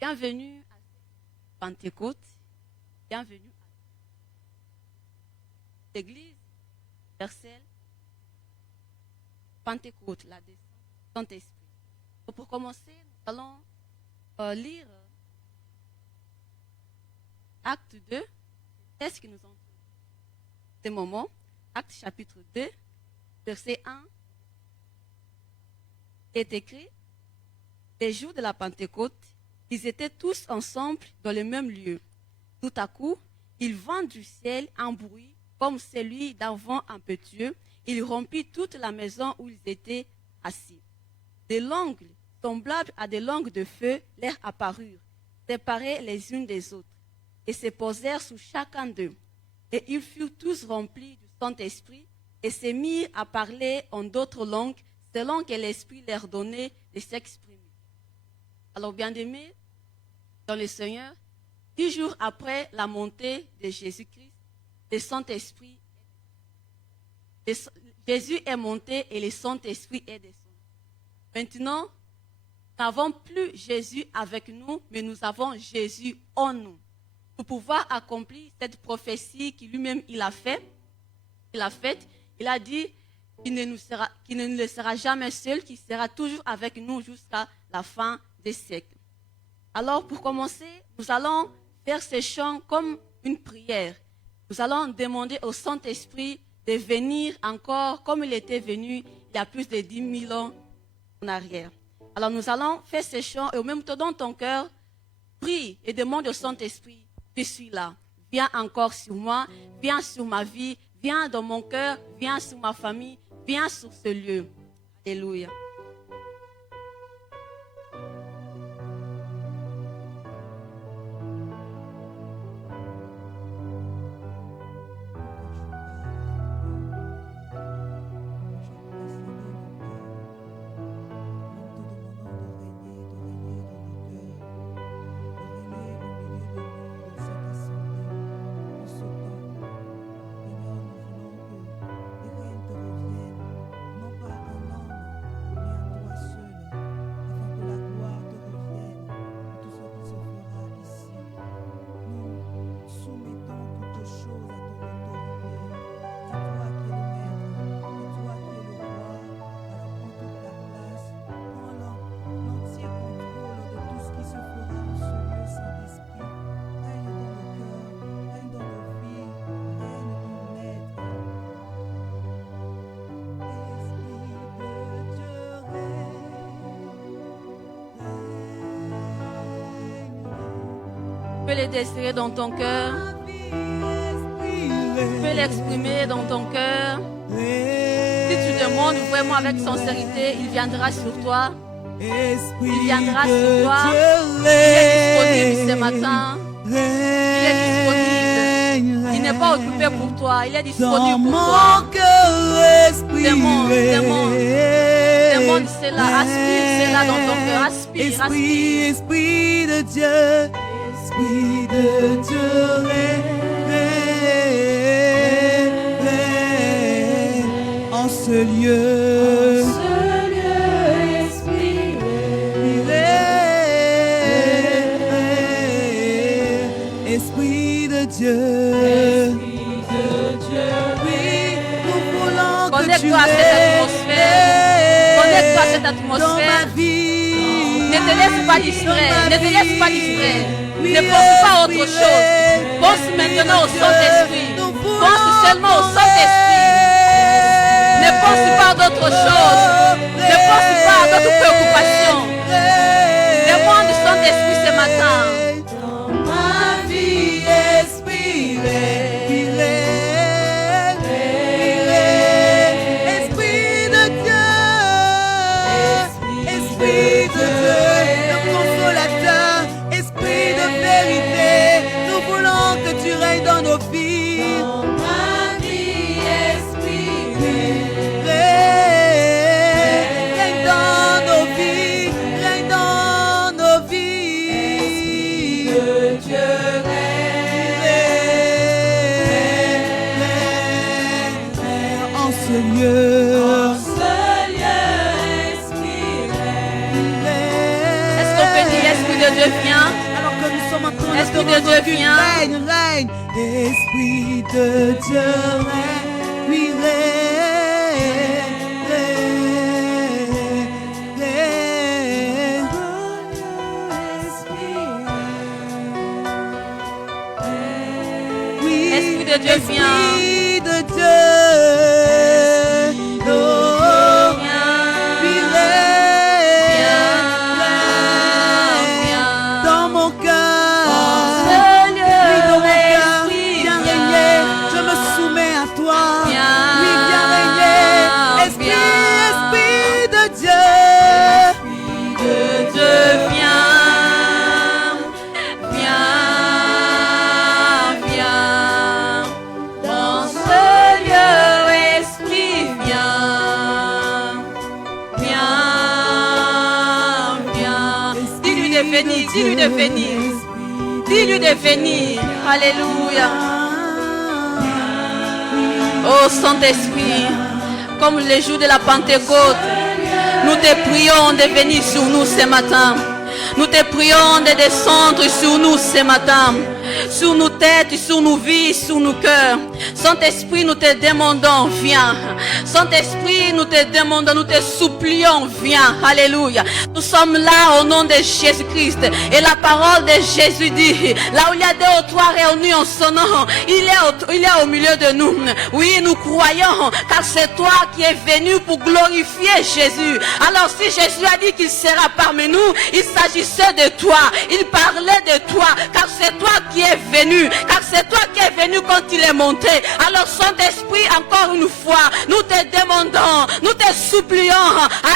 Bienvenue à Pentecôte, bienvenue à l'église universelle Pentecôte, la descente du Saint-Esprit. Pour commencer, nous allons lire Acte 2, texte qui nous entoure. Ce moment, Acte chapitre 2, verset 1, est écrit: les jours de la Pentecôte, ils étaient tous ensemble dans le même lieu. Tout à coup, il vint du ciel un bruit comme celui d'un vent impétueux. Il rompit toute la maison où ils étaient assis. Des langues semblables à des langues de feu leur apparurent, séparées les unes des autres, et se posèrent sur chacun d'eux. Et ils furent tous remplis du Saint-Esprit et se mirent à parler en d'autres langues, selon que l'Esprit leur donnait de s'exprimer. Alors, bien-aimés, dans le Seigneur, 10 jours après la montée de Jésus-Christ, le Saint-Esprit, Jésus est monté et le Saint-Esprit est descendu. Maintenant, nous n'avons plus Jésus avec nous, mais nous avons Jésus en nous. Pour pouvoir accomplir cette prophétie qu'il lui-même il a faite, il a dit qu'il ne nous laissera jamais seul, qu'il sera toujours avec nous jusqu'à la fin des siècles. Alors, pour commencer, nous allons faire ce chant comme une prière. Nous allons demander au Saint-Esprit de venir encore comme il était venu il y a plus de 10 000 ans en arrière. Alors, nous allons faire ce chant et au même temps dans ton cœur, prie et demande au Saint-Esprit: je suis là, viens encore sur moi, viens sur ma vie, viens dans mon cœur, viens sur ma famille, viens sur ce lieu. Alléluia. Tu peux le désirer dans ton cœur. Tu peux l'exprimer dans ton cœur. Si tu demandes vraiment avec sincérité, il viendra sur toi. Il viendra sur toi. Il est disponible ce matin. Il est disponible. Il n'est pas occupé pour toi. Il est disponible pour toi. Demande cela. Aspire cela dans ton cœur. Aspire, aspire. Esprit de Dieu. Esprit de Dieu, règne en ce lieu. Esprit, Esprit de Dieu. Oui, nous voulons que tu aies. Connecte-toi à cette atmosphère. Dans ma vie. Ne te laisse pas distraire. Ne te laisse pas distraire. Ne pense pas à autre chose. Pense maintenant au Saint-Esprit. Pense seulement au Saint-Esprit. Ne pense pas à d'autre chose. Ne pense pas à d'autres préoccupations. Demande du Saint-Esprit ce matin. Dans ma vie, Esprit, Esprit de Dieu. Esprit de Dieu, le consolateur. Esprit de vérité, nous voulons que tu règnes dans nos vies. Dans ma vie, Esprit, règne dans nos vies, règne dans nos vies. Esprit de Dieu, règne en ce lieu. Est-ce qu'on peut dire Esprit de Dieu, viens. Alors que nous sommes en train de Esprit te de rendre Dieu, culte, viens. règne. Esprit de Dieu, règne. Oui, Esprit de Dieu, viens. Esprit de Dieu, oh, oui, règne dans mon cœur. Oui, dans mon cœur, viens régner. Je me soumets à toi. Oui, viens régner. Esprit de Dieu. Dis-lui de venir. Dis-lui de venir. Alléluia. Oh Saint-Esprit, comme les jours de la Pentecôte, nous te prions de venir sur nous ce matin. Nous te prions de descendre sur nous ce matin. Sur nos têtes, sur nos vies, sur nos cœurs. Saint-Esprit, nous te demandons, viens. Saint-Esprit, nous te demandons, nous te supplions, viens. Alléluia. Nous sommes là au nom de Jésus-Christ. Et la parole de Jésus dit, là où il y a 2 ou 3 réunis en son nom, il est au milieu de nous. Oui, nous croyons, car c'est toi qui es venu pour glorifier Jésus. Alors si Jésus a dit qu'il sera parmi nous, il s'agissait de toi. Il parlait de toi, car c'est toi qui es venu, car c'est toi qui es venu quand il est monté. Alors Saint-Esprit, encore une fois, nous te demandons, nous te supplions,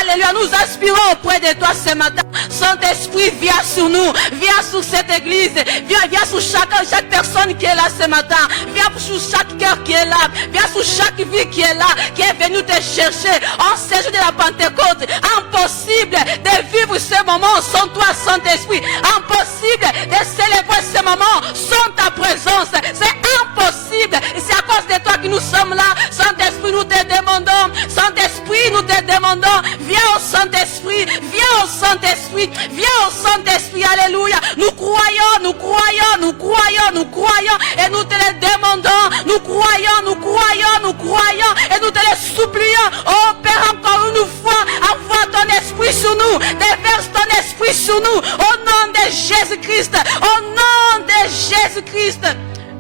alléluia, nous aspirons auprès de toi ce matin. Saint-Esprit, viens sur nous, viens sur cette église, viens sur chaque personne qui est là ce matin, viens sur chaque cœur qui est là, viens sur chaque vie qui est là, qui est venu te chercher en ce jour de la Pentecôte. Impossible de vivre ce moment sans toi, Saint-Esprit. Impossible de célébrer ce moment sans ta présence. C'est impossible. Et c'est à cause de toi que nous sommes là. Saint-Esprit, nous te demandons. Saint-Esprit, nous te demandons. Viens au Saint-Esprit. Viens au Saint-Esprit. Viens au Saint-Esprit. Alléluia. Nous croyons, nous croyons, nous croyons, nous croyons. Et nous te le demandons. Nous croyons, nous croyons, nous croyons. Et nous te le supplions. Oh Père, encore une fois, envoie ton esprit sur nous. Déverse ton esprit sur nous. Au nom de Jésus-Christ. Au nom de Jésus-Christ.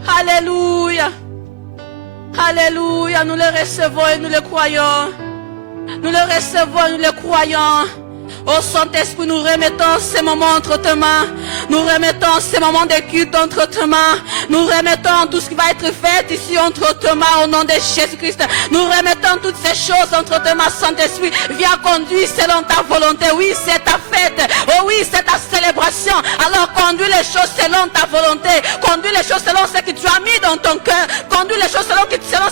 Alléluia. Alléluia. Nous le recevons et nous le croyons. Nous le recevons et nous le croyons. Oh Saint-Esprit, nous remettons ces moments entre tes mains. Nous remettons ces moments de culte entre tes mains. Nous remettons tout ce qui va être fait ici entre tes mains au nom de Jésus-Christ. Nous remettons toutes ces choses entre tes mains, Saint-Esprit. Viens conduire selon ta volonté. Oui, c'est ta fête. Oh oui, c'est ta célébration. Alors conduis les choses selon ta volonté. Conduis les choses selon ce que tu as mis dans ton cœur. Conduis les choses selon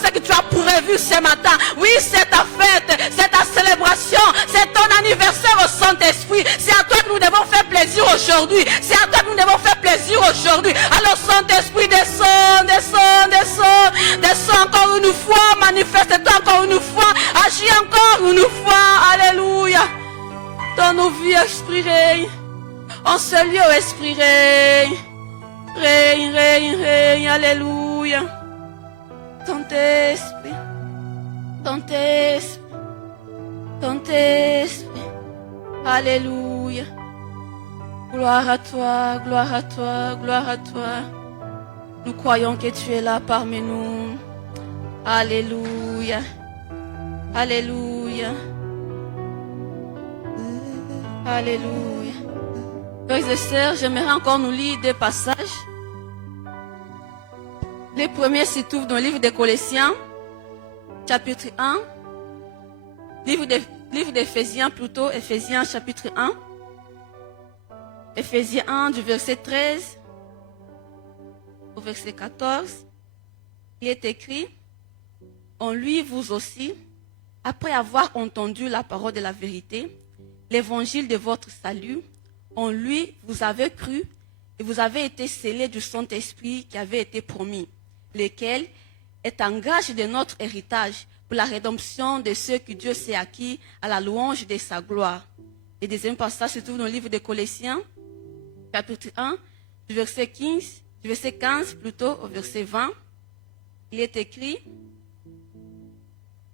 ce que tu as prévu ce matin. Oui, c'est ta fête. C'est ta célébration. C'est ton anniversaire au Saint-Esprit. C'est à toi que nous devons faire plaisir aujourd'hui. C'est à toi que nous devons faire plaisir aujourd'hui. Alors Saint-Esprit, descends, descends, descends. Descends encore une fois. Manifeste-toi encore une fois. Agis encore une fois. Alléluia. Dans nos vies, Esprit règne. En ce lieu, Esprit règne. Règne, règne, règne. Alléluia. Ton esprit. Ton esprit. Ton esprit. Alléluia. Gloire à toi, gloire à toi, gloire à toi. Nous croyons que tu es là parmi nous. Alléluia. Alléluia. Alléluia. Frères et sœurs, j'aimerais encore nous lire des passages. Les premiers se trouvent dans le livre des Colossiens, chapitre 1. Livre d'Éphésiens plutôt, Éphésiens chapitre 1. Éphésiens 1 du verset 13 au verset 14. Il est écrit, en lui vous aussi, après avoir entendu la parole de la vérité, l'évangile de votre salut, en lui vous avez cru et vous avez été scellés du Saint-Esprit qui avait été promis, lequel est un gage de notre héritage pour la rédemption de ceux que Dieu s'est acquis à la louange de sa gloire. Le deuxième passage se trouve dans le livre des Colossiens, chapitre 1, du verset 15 plutôt, au verset 20, il est écrit: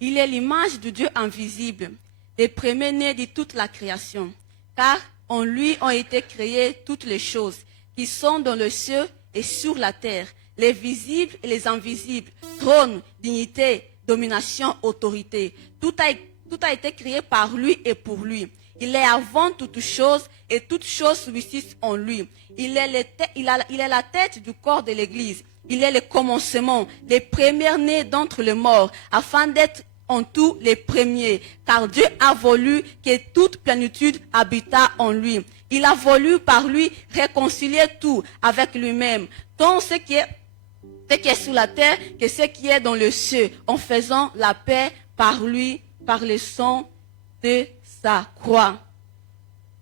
il est l'image de Dieu invisible, le premier-né de toute la création, car en lui ont été créées toutes les choses qui sont dans le ciel et sur la terre, les visibles et les invisibles, trône, dignité, domination, autorité. Tout a été créé par lui et pour lui. Il est avant toutes choses et toutes choses subsistent en lui. Il est la tête du corps de l'Église. Il est le commencement, les premiers-nés d'entre les morts, afin d'être en tout les premiers. Car Dieu a voulu que toute plénitude habitât en lui. Il a voulu par lui réconcilier tout avec lui-même, tant ce qui est sur la terre que ce qui est dans le ciel, en faisant la paix par lui, par le sang de sa croix.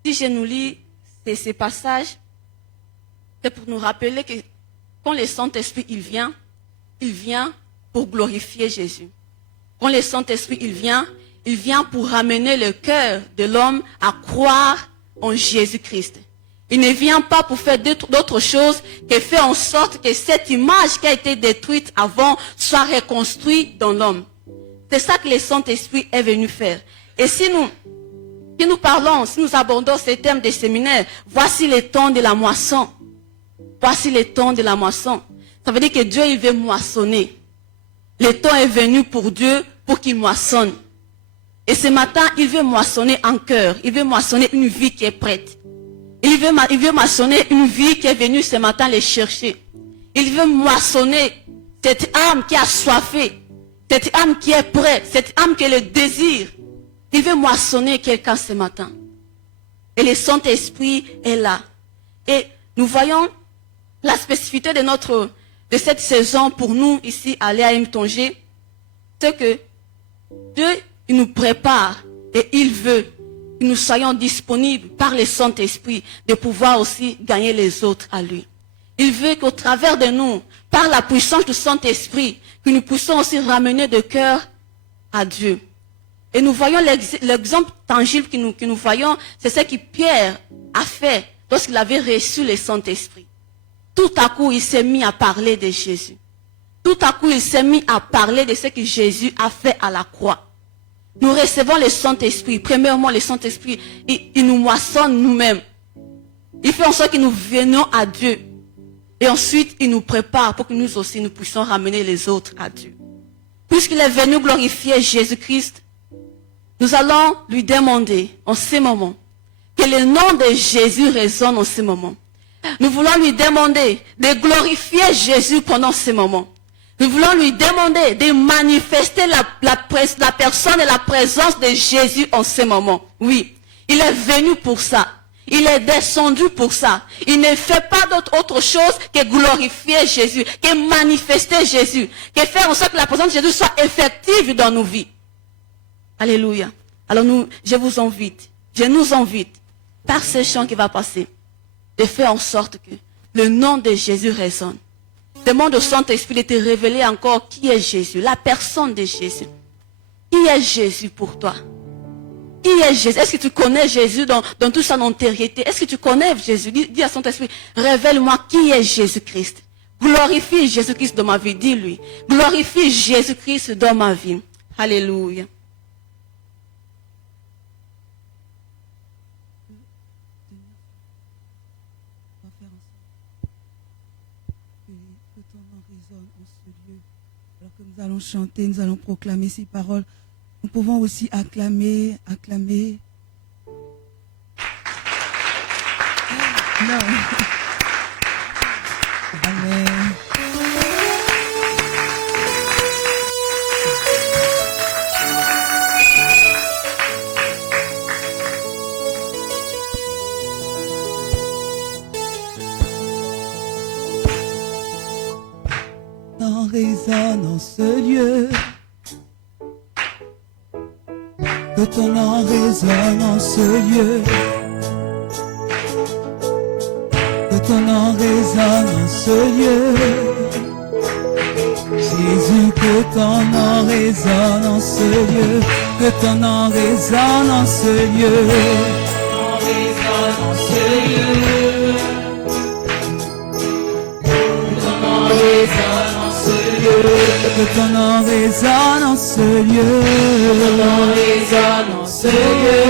Si je nous lis ces passages, c'est pour nous rappeler que quand le Saint-Esprit il vient pour glorifier Jésus. Quand le Saint-Esprit il vient pour ramener le cœur de l'homme à croire en Jésus-Christ. Il ne vient pas pour faire d'autres choses que faire en sorte que cette image qui a été détruite avant soit reconstruite dans l'homme. C'est ça que le Saint-Esprit est venu faire. Et si nous parlons, si nous abordons ces thèmes des séminaires, voici le temps de la moisson. Voici le temps de la moisson. Ça veut dire que Dieu il veut moissonner. Le temps est venu pour Dieu pour qu'il moissonne. Et ce matin, il veut moissonner un cœur. Il veut moissonner une vie qui est prête. Il veut moissonner une vie qui est venue ce matin les chercher. Il veut moissonner cette âme qui a soifé. Cette âme qui est prête. Cette âme qui a le désir. Il veut moissonner quelqu'un ce matin. Et le Saint-Esprit est là. Et nous voyons la spécificité de cette saison pour nous ici à l'AM Tanger. C'est que Dieu il nous prépare et il veut que nous soyons disponibles par le Saint-Esprit de pouvoir aussi gagner les autres à lui. Il veut qu'au travers de nous, par la puissance du Saint-Esprit, que nous puissions aussi ramener de cœur à Dieu. Et nous voyons l'exemple tangible que nous voyons, c'est ce que Pierre a fait lorsqu'il avait reçu le Saint-Esprit. Tout à coup, il s'est mis à parler de Jésus. Tout à coup, il s'est mis à parler de ce que Jésus a fait à la croix. Nous recevons le Saint-Esprit. Premièrement, le Saint-Esprit, il nous moissonne nous-mêmes. Il fait en sorte que nous venions à Dieu. Et ensuite, il nous prépare pour que nous aussi, nous puissions ramener les autres à Dieu. Puisqu'il est venu glorifier Jésus-Christ, nous allons lui demander en ce moment que le nom de Jésus résonne en ce moment. Nous voulons lui demander de glorifier Jésus pendant ce moment. Nous voulons lui demander de manifester la personne et la présence de Jésus en ce moment. Oui, il est venu pour ça. Il est descendu pour ça. Il ne fait pas d'autre chose que glorifier Jésus, que manifester Jésus, que faire en sorte que la présence de Jésus soit effective dans nos vies. Alléluia. Alors je nous invite, par ce chant qui va passer, de faire en sorte que le nom de Jésus résonne. Demande au Saint-Esprit de te révéler encore qui est Jésus, la personne de Jésus. Qui est Jésus pour toi? Qui est Jésus? Est-ce que tu connais Jésus dans toute son entièreté? Est-ce que tu connais Jésus? Dis à Saint-Esprit, révèle-moi qui est Jésus-Christ. Glorifie Jésus-Christ dans ma vie, dis-lui. Glorifie Jésus-Christ dans ma vie. Alléluia. Nous allons chanter, nous allons proclamer ces paroles. Nous pouvons aussi acclamer. Non. Amen. Résonne en ce lieu, que ton nom résonne en ce lieu, que ton nom résonne en ce lieu, Jésus, que ton nom résonne en ce lieu, que ton nom résonne en ce lieu, ton résonne en ce lieu. Que ton nom résonne en ce lieu. Ton nom résonne en ce lieu.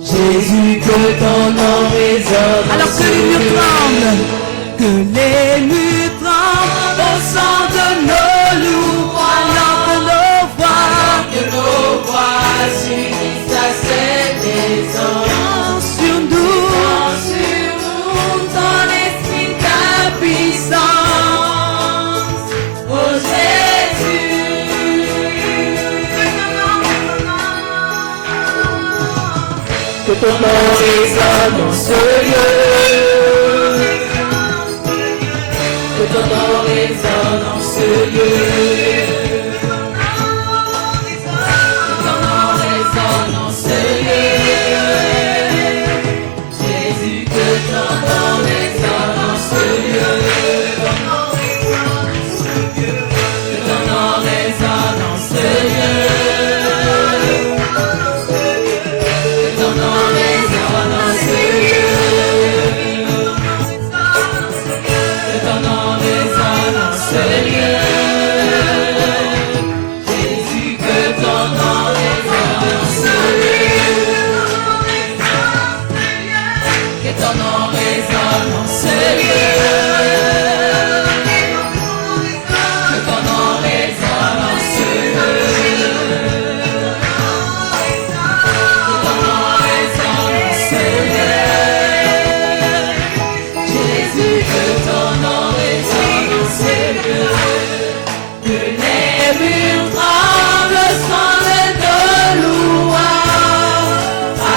Jésus, que ton nom résonne. Alors que les murs tremblent, que les murs tremblent au son de nos loups, alors que nos voix s'unissent à celles des anges. sur nous, Ton esprit, ta puissance. Oh Jésus, que ton nom résonne en ce lieu. Que ton nom résonne en ce lieu. Que ton nom résonne en ce lieu. Jésus, que ton nom résonne en ce lieu. Que ton nom résonne en ce lieu. Que ton nom résonne en ce lieu. Que ton nom résonne en ce lieu. Jésus, que ton nom résonne en ce lieu. Que ton nom résonne en ce lieu. Que ton nom résonne en ce lieu. Que ton nom résonne en ce lieu. Jésus, que ton nom résonne en ce lieu. Que les murs tremblent sans de louange,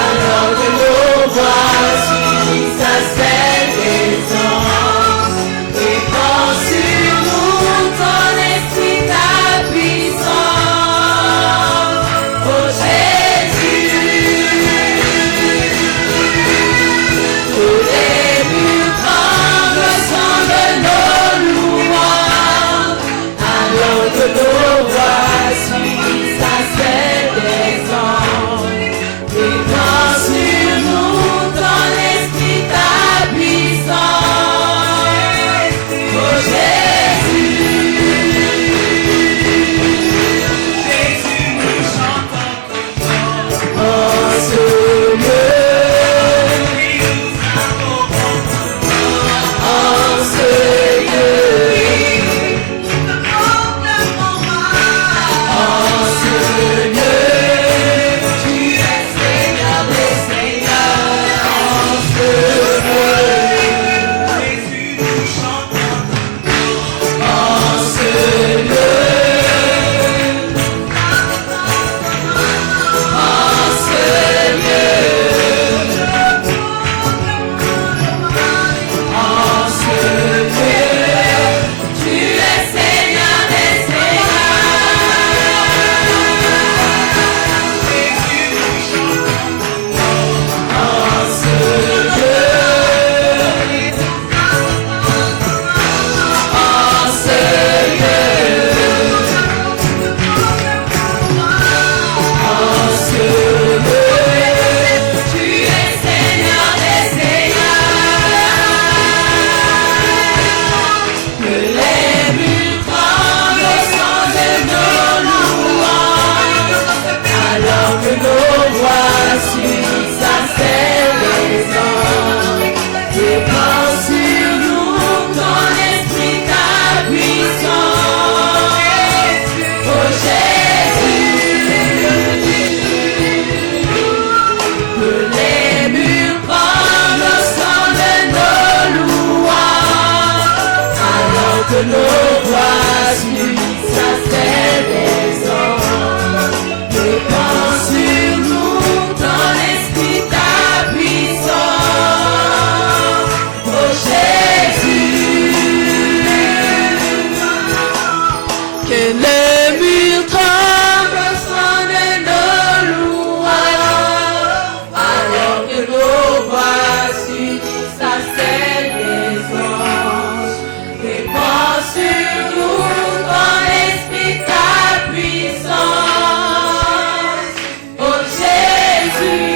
alors que nos voix s'unissent à celles des anges. Et quand sur nous ton esprit, ta puissance. Oh Jésus, que les murs tremblent sans de nos louanges, alors que nos voix s'unissent à celles des anges. Et quand sur nous ton esprit, ta puissance. Oh Jésus, nous chantons en ce lieu. En ce lieu. En ce lieu. Tu es Seigneur des Seigneurs. En ce lieu. Jésus, nous chantons en ce lieu. En ce lieu. En ce lieu. Tu es Seigneur des Que les murs tremblent sans de nos louanges, alors que nos voix s'unissent à celles des anges. Et quand sur nous ton esprit, ta puissance. Oh Jésus, que les murs tremblent sans de nos louanges, alors que nos voix s'unissent à celles des anges. Et quand sur nous ton esprit, ta puissance. Oh Jésus, que les murs tremblent sans de nos louanges, alors que nos voix s'unissent à celles des anges. Et quand sur nous ton esprit, ta puissance. Oh Jésus,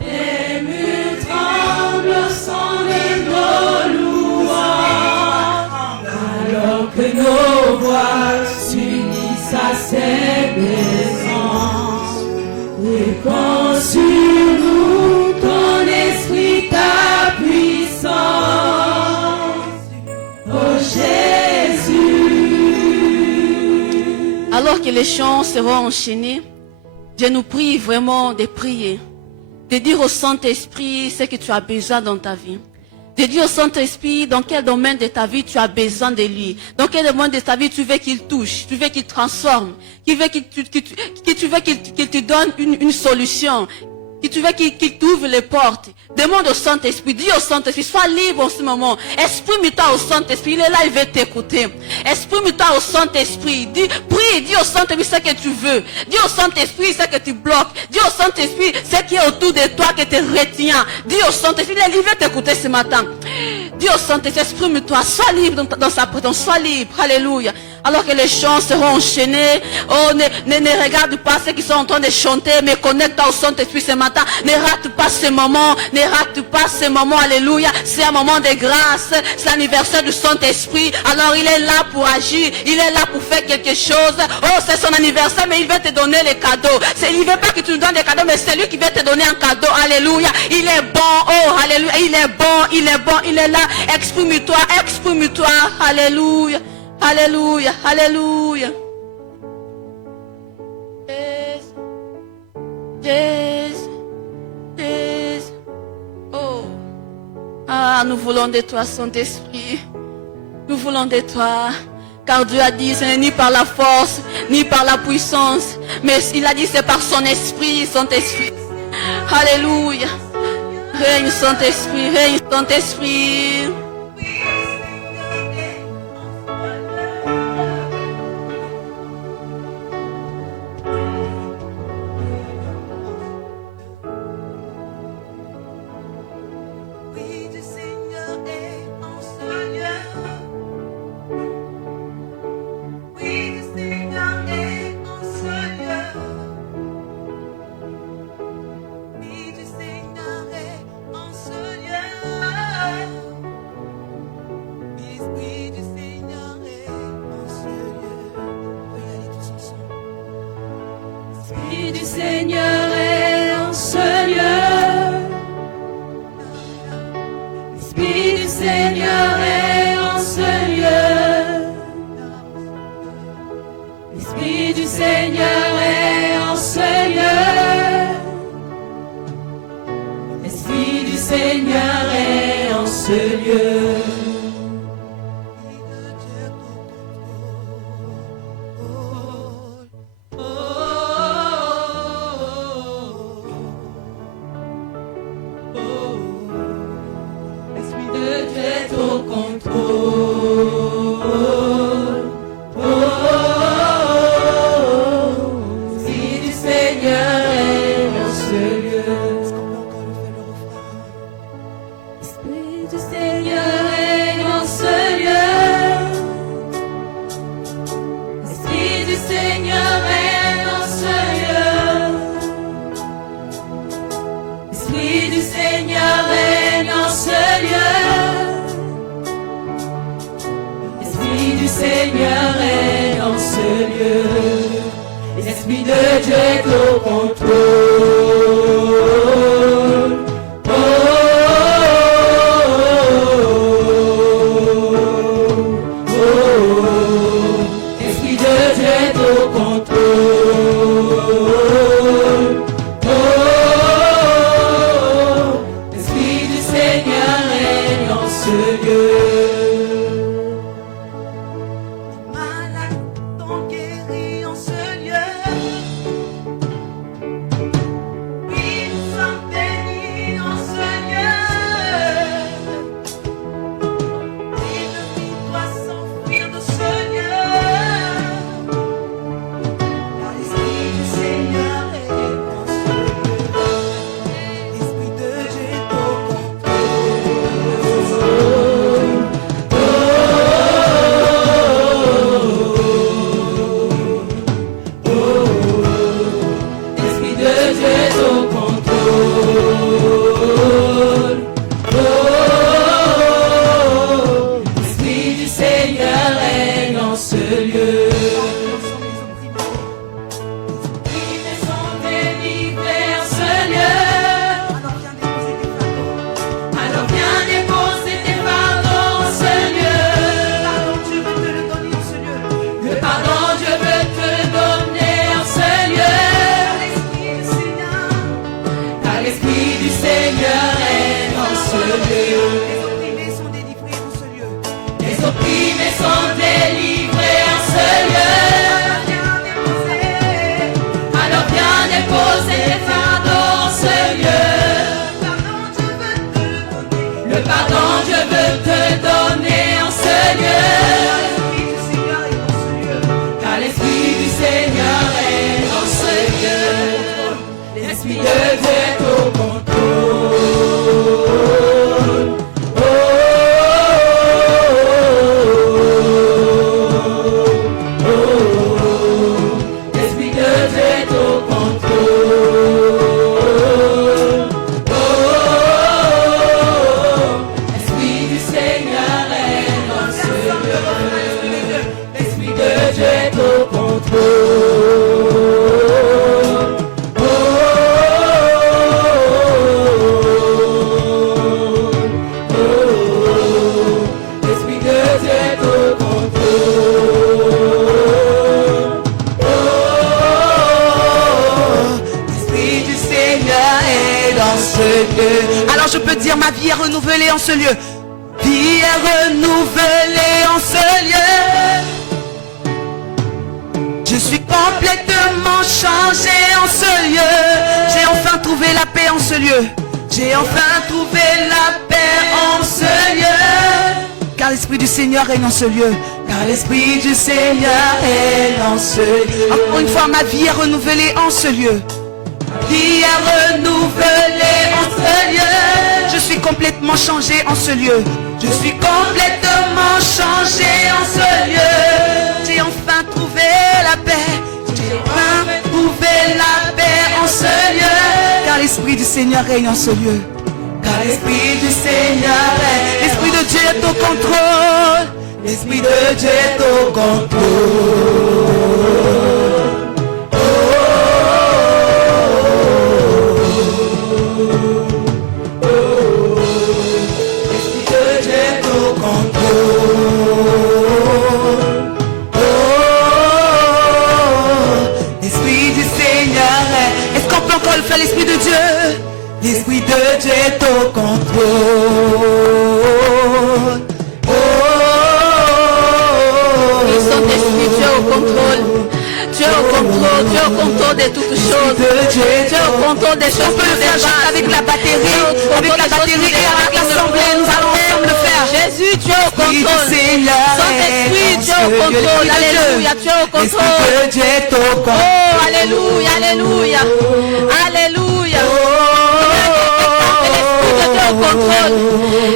les murs tremblent sans de nos louanges. Alors que les chants seront enchaînés, je nous prie vraiment de prier, de dire au Saint-Esprit ce que tu as besoin dans ta vie. De dire au Saint-Esprit dans quel domaine de ta vie tu as besoin de lui. Dans quel domaine de ta vie tu veux qu'il touche, tu veux qu'il transforme, tu veux qu'il te donne une solution, que tu veux qu'il t'ouvre les portes. Demande au Saint-Esprit, dis au Saint-Esprit, sois libre en ce moment. Exprime-toi au Saint-Esprit, il est là, il veut t'écouter. Exprime-toi au Saint-Esprit, prie, dis au Saint-Esprit ce que tu veux. Dis au Saint-Esprit ce que tu bloques. Dis au Saint-Esprit ce qui est autour de toi que te retient. Dis au Saint-Esprit, il veut t'écouter ce matin. Dis au Saint-Esprit, exprime-toi, sois libre dans sa présence, sois libre, alléluia. Alors que les chants seront enchaînés, oh, ne regarde pas ceux qui sont en train de chanter, mais connecte-toi au Saint-Esprit ce matin. Ne rate pas ce moment, ne rate pas ce moment, alléluia. C'est un moment de grâce, c'est l'anniversaire du Saint-Esprit. Alors il est là pour agir, il est là pour faire quelque chose. Oh, c'est son anniversaire, mais il veut te donner les cadeaux. Il ne veut pas que tu lui donnes des cadeaux, mais c'est lui qui veut te donner un cadeau, alléluia. Il est bon, oh, alléluia, il est bon, il est bon, il est là. Exprime-toi, exprime-toi, alléluia. Alléluia, alléluia. Jésus, Jésus. Oh. Ah, nous voulons de toi, Saint-Esprit. Nous voulons de toi. Car Dieu a dit, ce n'est ni par la force, ni par la puissance. Mais il a dit, c'est par son esprit, Saint-Esprit. Alléluia. Règne, Saint-Esprit, règne, Saint-Esprit. opprimés sont délivrés en ce lieu. Alors viens déposer tes fardeaux en ce lieu. Le pardon Dieu veut te donner en ce lieu. Car l'Esprit du Seigneur est dans ce lieu. L'Esprit de Dieu est au contrôle. L'Esprit de Dieu est au contrôle. L'Esprit du Seigneur est dans ce lieu. L'Esprit de Dieu est au contrôle. L'Esprit de Dieu est au contrôle. L'Esprit du Seigneur est dans ce lieu. Alors je peux dire ma vie est renouvelée en ce lieu. Vie est renouvelée en ce lieu. Je suis complètement changé en ce lieu. J'ai enfin trouvé la paix en ce lieu. J'ai enfin trouvé la paix en ce lieu. Car l'Esprit du Seigneur est dans ce lieu. Car l'Esprit du Seigneur est dans ce lieu. Encore une fois, ma vie est renouvelée en ce lieu. Vie est renouvelée en ce lieu. Je suis complètement changé en ce lieu. Je suis complètement changé en ce lieu. J'ai enfin trouvé la paix. J'ai enfin trouvé la paix en ce lieu. Car l'Esprit du Seigneur règne en ce lieu. Car l'Esprit du Seigneur est. L'Esprit de Dieu est au contrôle. L'Esprit de Dieu est au contrôle. Fait l'Esprit de Dieu. L'Esprit de Dieu est au contrôle. Le Saint-Esprit, Dieu au contrôle. Dieu au contrôle, Dieu au contrôle de toutes choses. Dieu au contrôle des choses. On peut le faire juste avec la batterie. Avec la batterie et avec l'assemblée, nous allons ensemble le faire. Jésus, Dieu au contrôle. Saint-Esprit, Dieu au contrôle. Alléluia, Dieu au contrôle. L'Esprit de Dieu est au contrôle. Oh, alléluia, alléluia. Alléluia.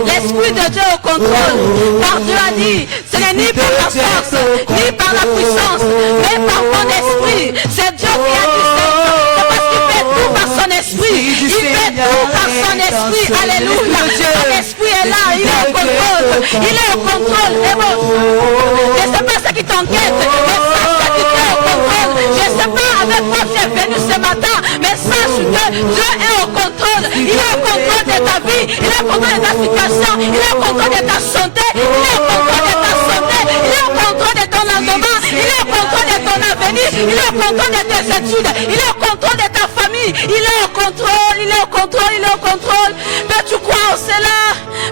L'Esprit de Dieu au contrôle. Car Dieu a dit, ce n'est ni par la force, ni par la puissance, mais par mon esprit. C'est Dieu qui a dit ça. C'est parce qu'il fait tout par son esprit. Il fait tout par son esprit. Alléluia. Son esprit est là, il est au contrôle. Il est au contrôle. Et bon, je ne sais pas ce qui t'inquiète, mais sache que tu es au contrôle. Je ne sais pas avec quoi tu es venu ce matin, mais sache que Dieu est au contrôle. Il est au contrôle de ta vie, il est au contrôle de ta situation, il est au contrôle de ta santé, il est au contrôle de ta santé, il est au contrôle de ton lendemain, il est au contrôle de ton avenir, il est au contrôle de tes études, il est au contrôle de ta famille, il est au contrôle, il est au contrôle, il est au contrôle. Mais tu crois en cela,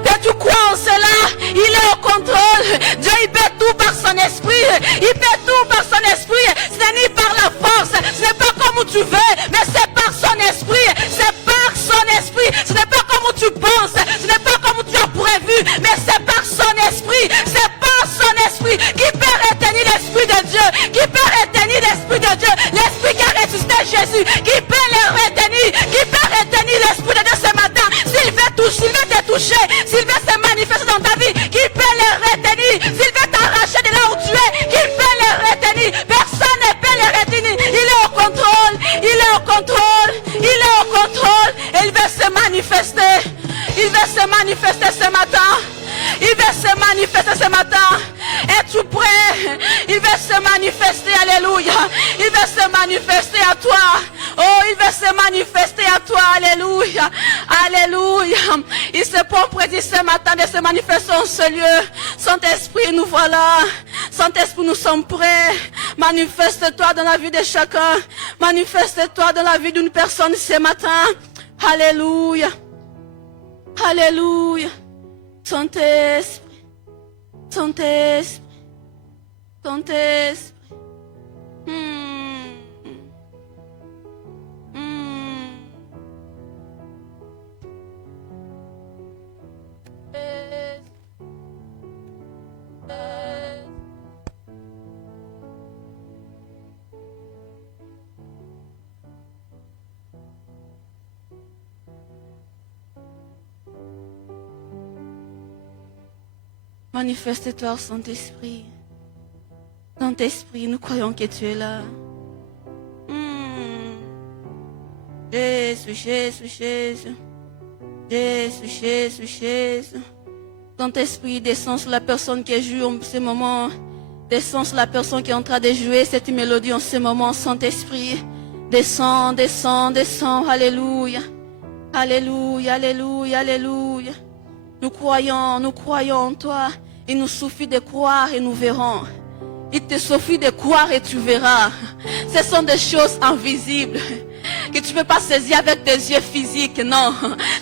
mais tu crois en cela, il est au contrôle. Dieu il fait tout par son esprit, il fait tout par son esprit. Ce n'est ni par la force, ce n'est pas comme tu veux, mais c'est par son esprit, c'est par son esprit. Ce n'est pas comme tu penses, ce n'est pas comme tu as prévu, mais c'est par son esprit, c'est par son esprit qui peut retenir l'esprit de Dieu, qui peut retenir l'esprit de Dieu, l'esprit qui a ressuscité Jésus, qui peut le retenir, qui peut retenir l'esprit de Dieu ce matin. S'il veut te toucher, s'il veut se manifester dans ta vie, qui peut le retenir, s'il veut t'arracher de là où tu es, qui peut le retenir. Personne ne peut le retenir. Il est au contrôle, il est au contrôle, il est au contrôle. Et il veut se manifester. Il veut se manifester ce matin. Il veut se manifester ce matin. Es-tu prêt? Il veut se manifester, alléluia. Il veut se manifester à toi. Oh, il veut se manifester à toi, alléluia. Alléluia. Il se prend prédit ce matin de se manifester en ce lieu. Saint-Esprit, nous voilà. Saint-Esprit, nous sommes prêts. Manifeste-toi dans la vie de chacun. Manifeste-toi dans la vie d'une personne ce matin. Alléluia. Alléluia. Saint-Esprit. Saint-Esprit. Saint-Esprit. Manifeste-toi, Saint-Esprit. Saint-Esprit, nous croyons que tu es là. Jésus, Jésus, Jésus. Jésus, Jésus, Jésus. Saint-Esprit, descends sur la personne qui joue en ce moment. Descends sur la personne qui est en train de jouer cette mélodie en ce moment, Saint-Esprit. Descends, descends, descends. Alléluia. Alléluia, alléluia, alléluia. Nous croyons en toi. Il nous suffit de croire et nous verrons. Il te suffit de croire et tu verras. Ce sont des choses invisibles que tu ne peux pas saisir avec tes yeux physiques, non.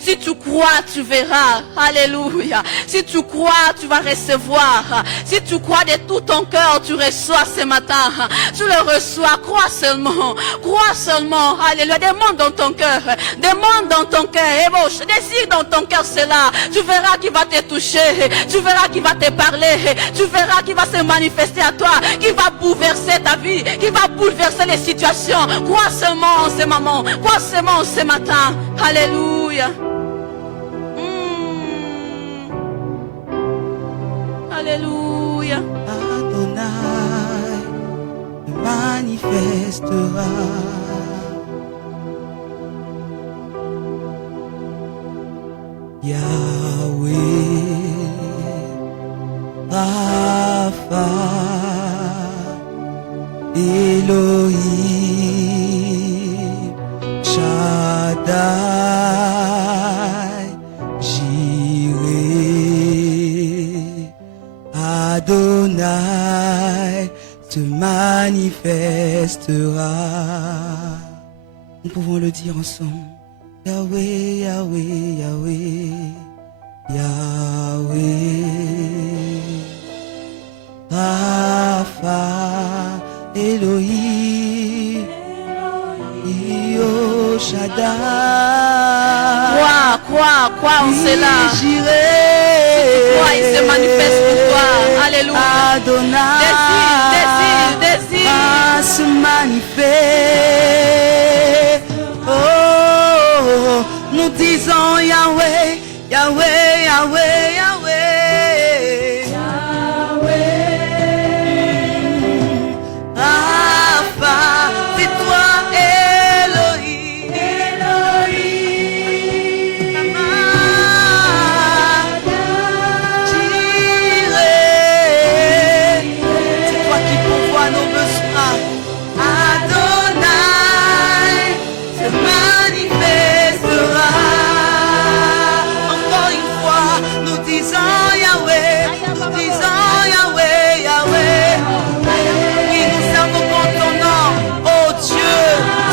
Si tu crois, tu verras. Alléluia. Si tu crois, tu vas recevoir. Si tu crois de tout ton cœur, tu reçois ce matin. Tu le reçois. Crois seulement. Crois seulement. Alléluia. Demande dans ton cœur. Demande dans ton cœur. Désire dans ton cœur cela. Tu verras qu'il va te toucher. Tu verras qu'il va te parler. Tu verras qu'il va se manifester à toi. Qu'il va bouleverser ta vie. Qu'il va bouleverser les situations. Crois seulement en ce moment. Crois seulement ce matin. Alléluia. Alléluia. Adonai manifestera. Yahweh, Rapha, Elohim, Shaddai, Jireh, Adonai se manifestera. Nous pouvons le dire ensemble. Yahweh, Yahweh, Yahweh, Yahweh, Rapha, Elohim, Io Shaddai. Crois en cela. Jireh, Crois, il se manifeste pour toi. Alléluia. Adonai, Désire. se manifeste. Oh, nous disons Yahweh, Yahweh, Yahweh, Yahweh, Yahweh, Rapha, c'est toi Elohim, Elohim, Jireh, c'est toi qui pourvois nos besoins. Adonai se manifestera. Encore une fois, nous disons Yahweh, nous disons Yahweh, Yahweh. Oui, nous invoquons ton nom, oh Dieu,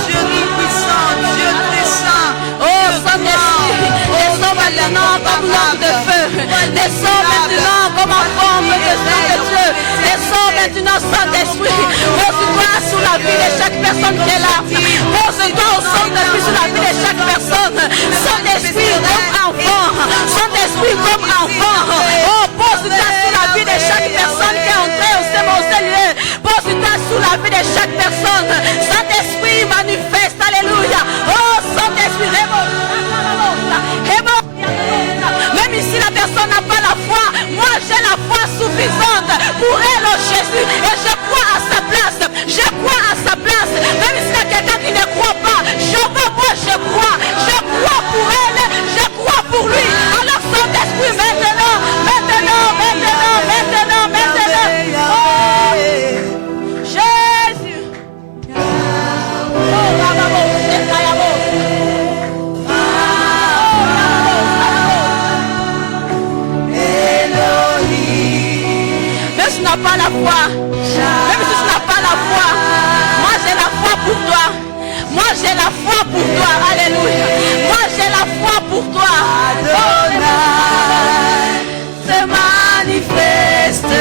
Dieu tout-puissant, Dieu très saint. Oh Saint-Esprit, descends maintenant comme l'homme de feu. Descends maintenant comme en forme de sang de Dieu. Descends maintenant Saint-Esprit. Pose-toi sur la vie de chaque personne qui est là. Pose-toi au Saint-Esprit sur la vie de chaque personne. Saint-Esprit comme enfant. Saint-Esprit comme enfant. Oh, pose-toi sur la vie de chaque personne qui est entrée au lieu. Pose-toi sur la vie de chaque personne. Saint-Esprit manifeste. Alléluia. Oh, Saint-Esprit, même ici la personne n'a pas la foi, moi j'ai la foi suffisante pour elle, oh Jésus, et je crois à sa place, je crois à sa place, même s'il y a quelqu'un qui ne croit pas, je crois pour elle, je crois pour lui. Alors Saint-Esprit, maintenant, oh Jésus, même si tu n'as pas la foi, moi j'ai la foi pour toi. Moi j'ai la foi pour toi. Alléluia. Moi j'ai la foi pour toi. Adonai se manifeste.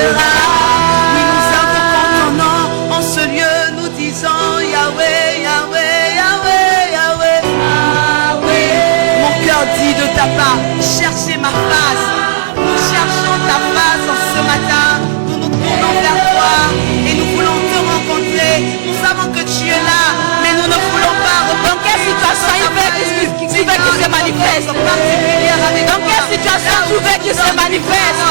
manifeste? Dans quelle situation tu veux qu'il se manifeste?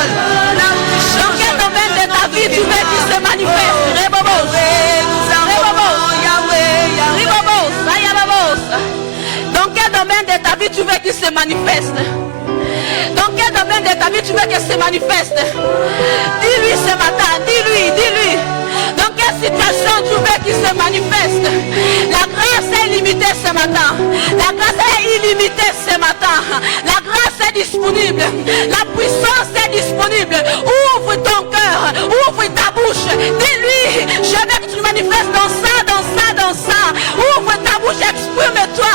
Dans quel domaine de ta vie tu veux qu'il se manifeste? Rebobos. Dans quel domaine de ta vie tu veux qu'il se manifeste? Dans quel domaine de ta vie tu veux qu'il se manifeste? Dis-lui ce matin, dis-lui. Dans quelle situation tu veux qu'il se manifeste? La grâce est limitée ce matin. La grâce est illimitée ce matin. La grâce est disponible. La puissance est disponible. Ouvre ton cœur, ouvre ta bouche. Dis-lui, je veux que tu manifestes dans ça. Ouvre ta bouche, exprime-toi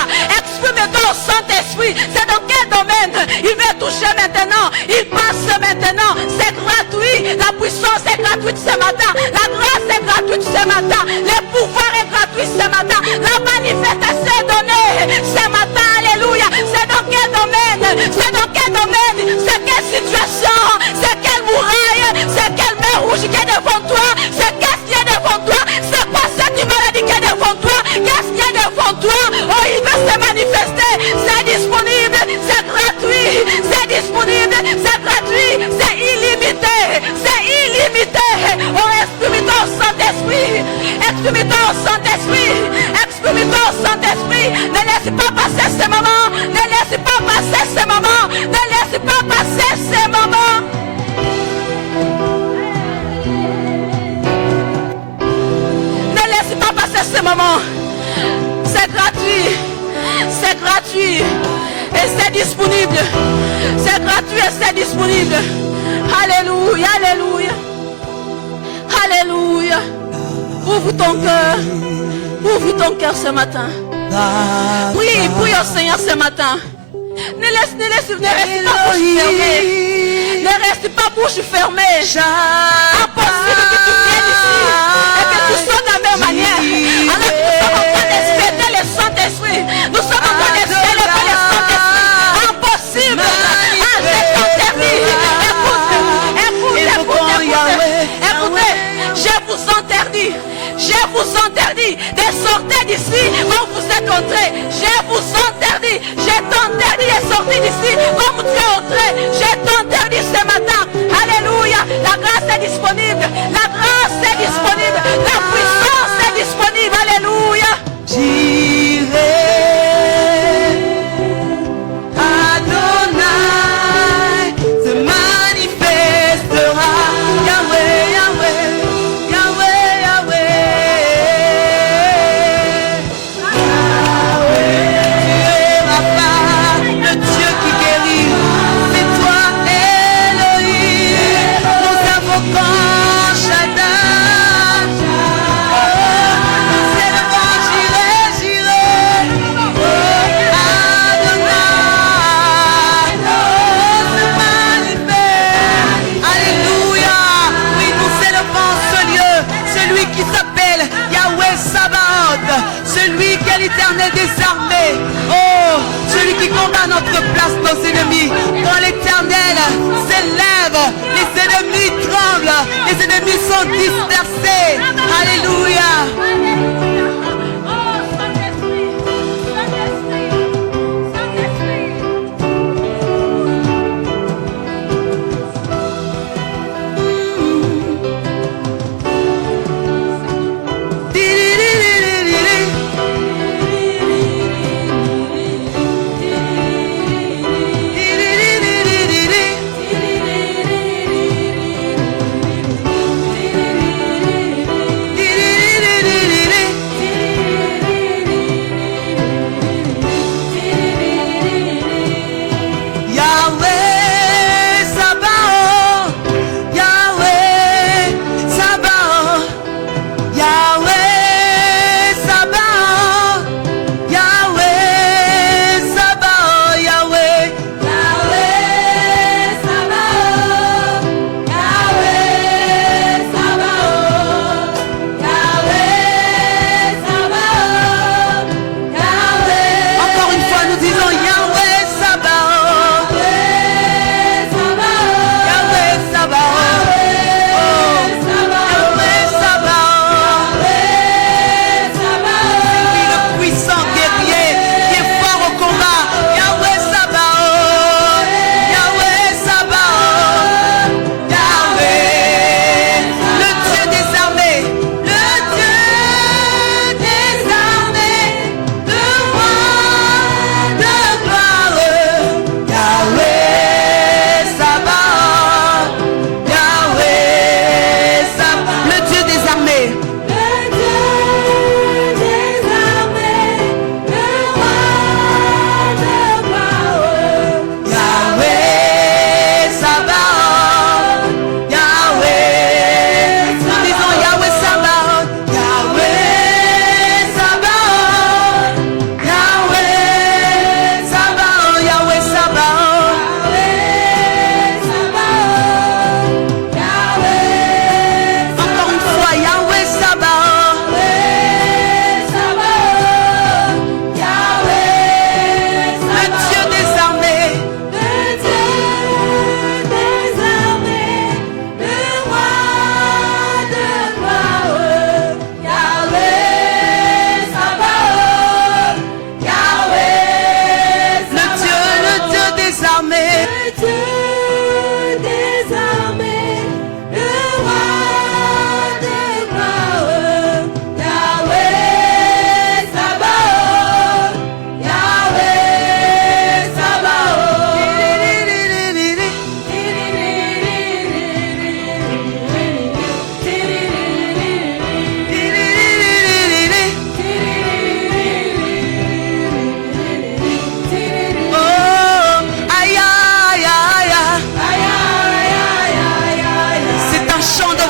au Saint-Esprit. C'est dans quel domaine il veut toucher maintenant? Il passe maintenant. C'est gratuit. La puissance est gratuite ce matin. La grâce est gratuite ce matin. Le pouvoir est gratuit ce matin. La manifestation est donnée ce matin. Alléluia. C'est dans quel domaine? C'est dans quel domaine? C'est quelle situation? C'est quelle muraille? C'est quelle mer rouge qui est devant toi? C'est qu'est-ce qui est devant toi? C'est quoi cette maladie qui est devant toi? Qu'est-ce qui est devant toi? Oh, il veut se manifester. C'est disponible. C'est gratuit. C'est disponible. C'est gratuit. C'est illimité. C'est illimité. Oh, exprime-toi au Saint-Esprit. Exprime-toi au Saint-Esprit. Exprime-toi au Saint-Esprit. Ne laisse pas passer ce moment. Ne laisse pas passer ce moment. Ne laisse pas passer ce moment. Ne laisse pas passer ce moment. C'est gratuit. C'est gratuit. Et c'est disponible. C'est gratuit et c'est disponible. Alléluia, alléluia. Alléluia. Ouvre ton cœur. Ouvre ton cœur ce matin. Prie au Seigneur ce matin. Ne reste pas bouche fermée. Ne reste pas bouche fermée. Impossible que tu viennes ici et que tu sois de la même manière. Alors que nous sommes en train d'espérer le Saint-Esprit. Nous sommes en train d'espérer le Saint-Esprit. Impossible. Ah, je t'interdis. Écoutez, je vous interdis de sortir d'ici comme vous êtes entrés. Je vous interdis. Je t'interdis de sortir d'ici comme tu es entré. Je t'interdis ce matin. Alléluia. La grâce est disponible. La grâce est disponible. La puissance est disponible. Alléluia. J'irai. Celui qui est l'Éternel des armées. Oh, celui qui combat notre place, nos ennemis. Quand l'Éternel s'élève, les ennemis tremblent, les ennemis sont dispersés. Alléluia.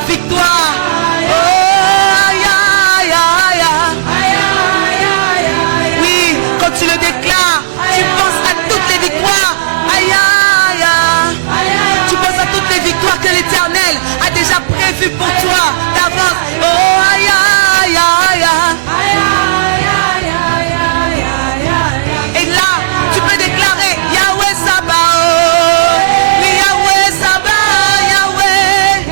victoire. Oh, aïe, aïe, aïe, aïe. Oui, quand tu le déclares, tu penses à toutes les victoires. Aïe, aïe, aïe. Tu penses à toutes les victoires que l'Éternel a déjà prévues pour toi d'avance. Oh, aïe, aïe, aïe, aïe. Et là, tu peux déclarer Yahweh Sabaoth. Oui, Yahweh Sabaoth, Yahweh.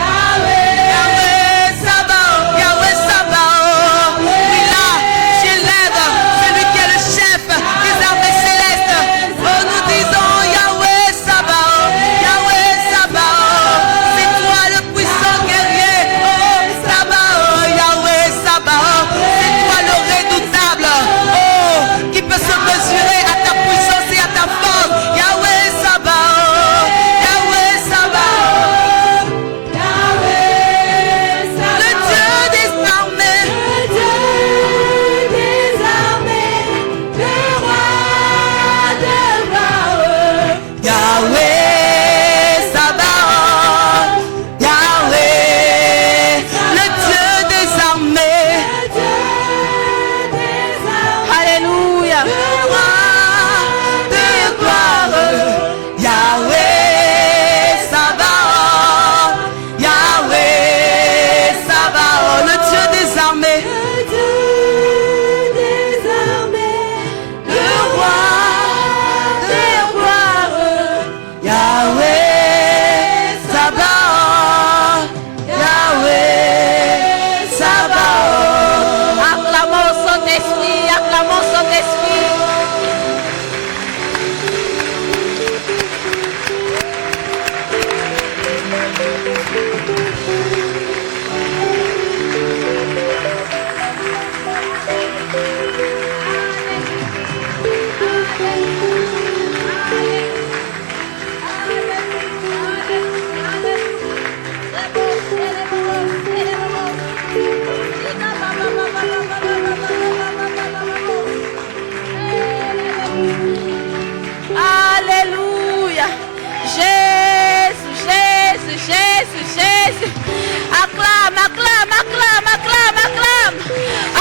Yahweh Sabaoth, Yahweh Sabaoth. Oui, là, j'élève celui qui est le chef des armées célestes. Oh, nous disons Yahweh Sabaoth, Yahweh Sabaoth. C'est toi le puissant guerrier. Oh, Sabaoth, Yahweh Sabaoth. C'est toi le redoutable. Oh, qui peut se mesurer à ta puissance et à ta force. Yahweh Sabaoth, Yahweh Sabaoth. Le Dieu des armées. Yahweh Sabaoth, Yahweh, le Dieu des armées. Alléluia. Le roi de gloire, Yahweh Sabaoth, Yahweh Sabaoth, le Dieu des armées. Le roi de gloire, Yahweh Sabaoth, Yahweh Sabaoth. Acclamons son esprit, acclamons son esprit. Alléluia. Jésus, Jésus, Jésus, Jésus. Acclame, acclame, acclame, acclame, acclame.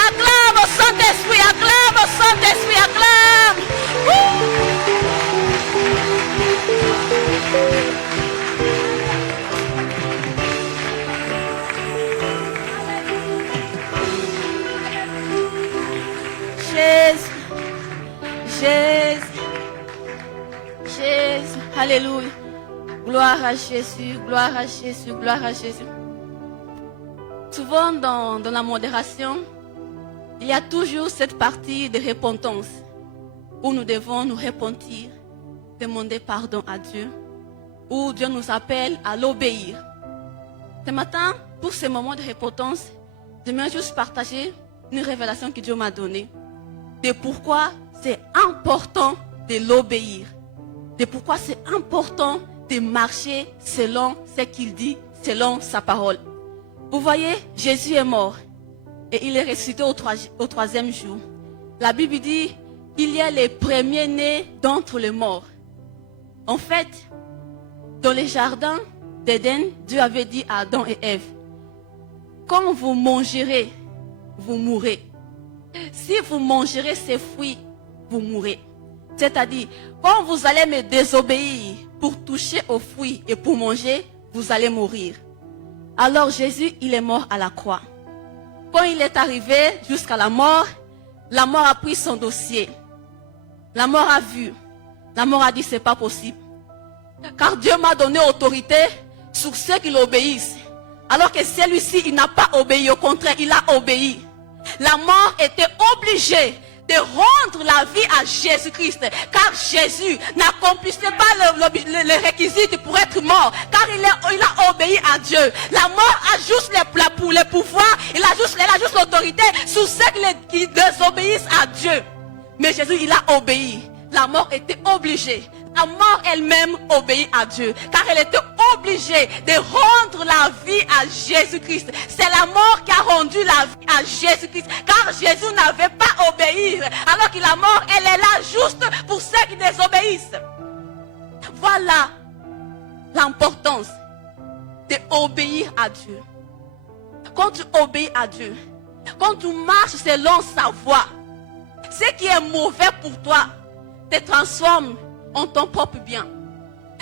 Acclame au Saint-Esprit, acclame au Saint-Esprit, acclame. Jésus, Jésus, Jésus, alléluia. Gloire à Jésus, gloire à Jésus, gloire à Jésus. Souvent dans la modération, il y a toujours cette partie de repentance où nous devons nous repentir, demander pardon à Dieu, où Dieu nous appelle à l'obéir. Ce matin, pour ce moment de repentance, j'aimerais juste partager une révélation que Dieu m'a donnée de pourquoi c'est important de l'obéir, de pourquoi c'est important de marcher selon ce qu'il dit, selon sa parole. Vous voyez, Jésus est mort et il est ressuscité au troisième jour. La Bible dit qu'il y a les premiers-nés d'entre les morts. En fait, dans les jardins d'Éden, Dieu avait dit à Adam et Ève, quand vous mangerez, vous mourrez. Si vous mangerez ces fruits, vous mourrez. C'est-à-dire, quand vous allez me désobéir pour toucher aux fruits et pour manger, vous allez mourir. Alors Jésus, il est mort à la croix. Quand il est arrivé jusqu'à la mort a pris son dossier. La mort a vu. La mort a dit, c'est pas possible. Car Dieu m'a donné autorité sur ceux qui l'obéissent. Alors que celui-ci, il n'a pas obéi. Au contraire, il a obéi. La mort était obligée de rendre la vie à Jésus-Christ. Car Jésus n'accomplissait pas les réquisites pour être mort. Car il a obéi à Dieu. La mort a juste le pouvoir. Elle a juste l'autorité sur ceux qui désobéissent à Dieu. Mais Jésus, il a obéi. La mort était obligée. La mort elle-même obéit à Dieu. Car elle était obligée de rendre la vie à Jésus-Christ. C'est la mort qui a rendu la vie à Jésus-Christ. Car Jésus n'avait pas obéi. Alors que la mort, elle est là juste pour ceux qui désobéissent. Voilà l'importance d'obéir à Dieu. quand tu obéis à Dieu, quand tu marches selon sa voie, ce qui est mauvais pour toi te transforme en ton propre bien.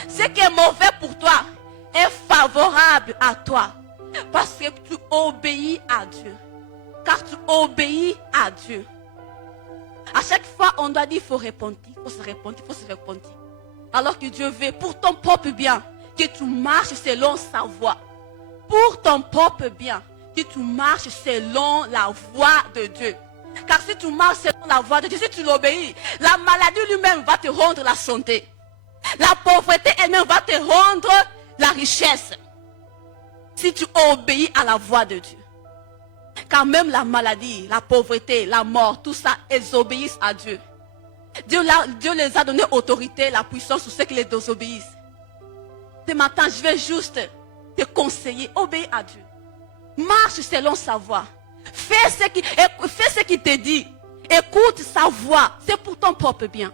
Ce qui est mauvais pour toi est favorable à toi parce que tu obéis à Dieu. Car tu obéis à Dieu. À chaque fois, on doit dire il faut repentir, il faut se repentir, il faut se repentir. Alors que Dieu veut pour ton propre bien que tu marches selon sa voie. Pour ton propre bien que tu marches selon la voie de Dieu. Car si tu marches selon la voie de Dieu, si tu l'obéis, la maladie lui-même va te rendre la santé. La pauvreté elle-même va te rendre la richesse. Si tu obéis à la voie de Dieu. Car même la maladie, la pauvreté, la mort, tout ça, elles obéissent à Dieu. Dieu les a donné autorité, la puissance sur ceux qui les désobéissent. Ce matin, je vais juste te conseiller, obéis à Dieu. Marche selon sa voie. Fais ce qu'il te dit. Écoute sa voix. C'est pour ton propre bien.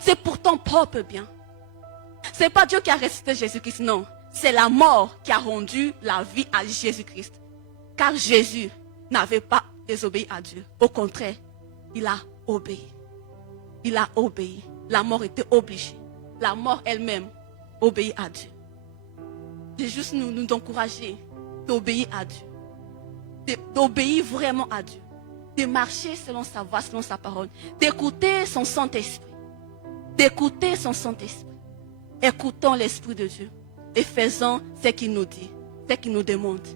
C'est pour ton propre bien. Ce n'est pas Dieu qui a ressuscité Jésus-Christ, non. C'est la mort qui a rendu la vie à Jésus-Christ. Car Jésus n'avait pas désobéi à Dieu. Au contraire, il a obéi. Il a obéi. La mort était obligée. La mort elle-même obéit à Dieu. C'est juste nous encourager d'obéir à Dieu. D'obéir vraiment à Dieu. De marcher selon sa voix, selon sa parole. D'écouter son Saint-Esprit. D'écouter son Saint-Esprit. Écoutons l'Esprit de Dieu. Et faisons ce qu'il nous dit. Ce qu'il nous demande.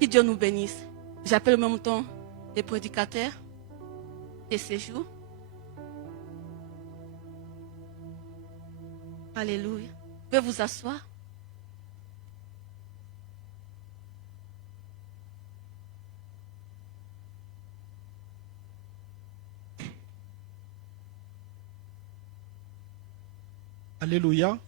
Que Dieu nous bénisse. J'appelle en même temps les prédicateurs de ce jour. Alléluia. Vous pouvez vous asseoir. Alléluia.